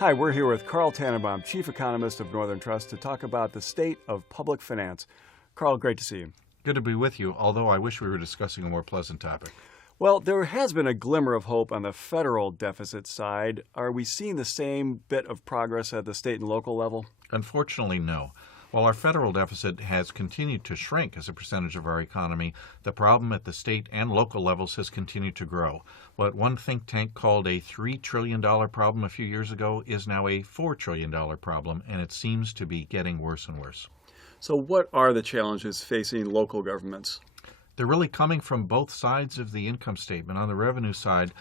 Hi, we're here with Carl Tannenbaum, Chief Economist of Northern Trust, to talk about the state of public finance. Carl, great to see you. Good to be with you, although I wish we were discussing a more pleasant topic. Well, there has been a glimmer of hope on the federal deficit side. Are we seeing the same bit of progress at the state and local level? Unfortunately, no. While our federal deficit has continued to shrink as a percentage of our economy, the problem at the state and local levels has continued to grow. What one think tank called a $3 trillion problem a few years ago is now a $4 trillion problem, and it seems to be getting worse and worse. So what are the challenges facing local governments? They're really coming from both sides of the income statement. On the revenue side,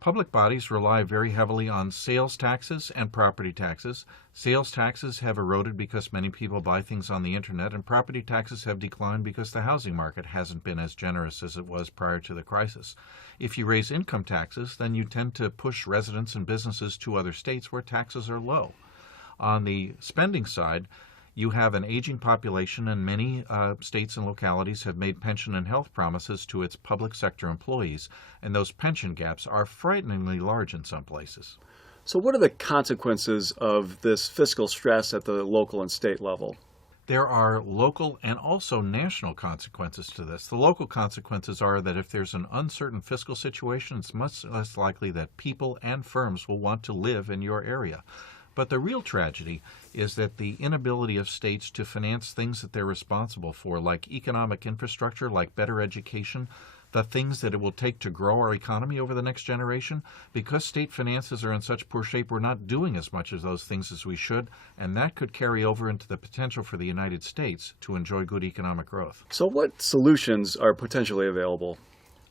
public bodies rely very heavily on sales taxes and property taxes. Sales taxes have eroded because many people buy things on the internet, and property taxes have declined because the housing market hasn't been as generous as it was prior to the crisis. If you raise income taxes, then you tend to push residents and businesses to other states where taxes are low. On the spending side, you have an aging population, and many states and localities have made pension and health promises to its public sector employees, and those pension gaps are frighteningly large in some places. So what are the consequences of this fiscal stress at the local and state level? There are local and also national consequences to this. The local consequences are that if there's an uncertain fiscal situation, it's much less likely that people and firms will want to live in your area. But the real tragedy is that the inability of states to finance things that they're responsible for, like economic infrastructure, like better education, the things that it will take to grow our economy over the next generation, because state finances are in such poor shape, we're not doing as much of those things as we should, and that could carry over into the potential for the United States to enjoy good economic growth. So what solutions are potentially available?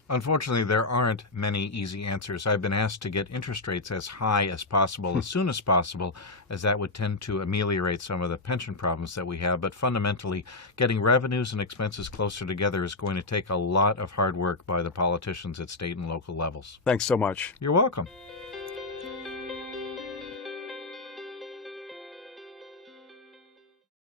Unfortunately, there aren't many easy answers. I've been asked to get interest rates as high as possible, as soon as possible, as that would tend to ameliorate some of the pension problems that we have. But fundamentally, getting revenues and expenses closer together is going to take a lot of hard work by the politicians at state and local levels. Thanks so much. You're welcome.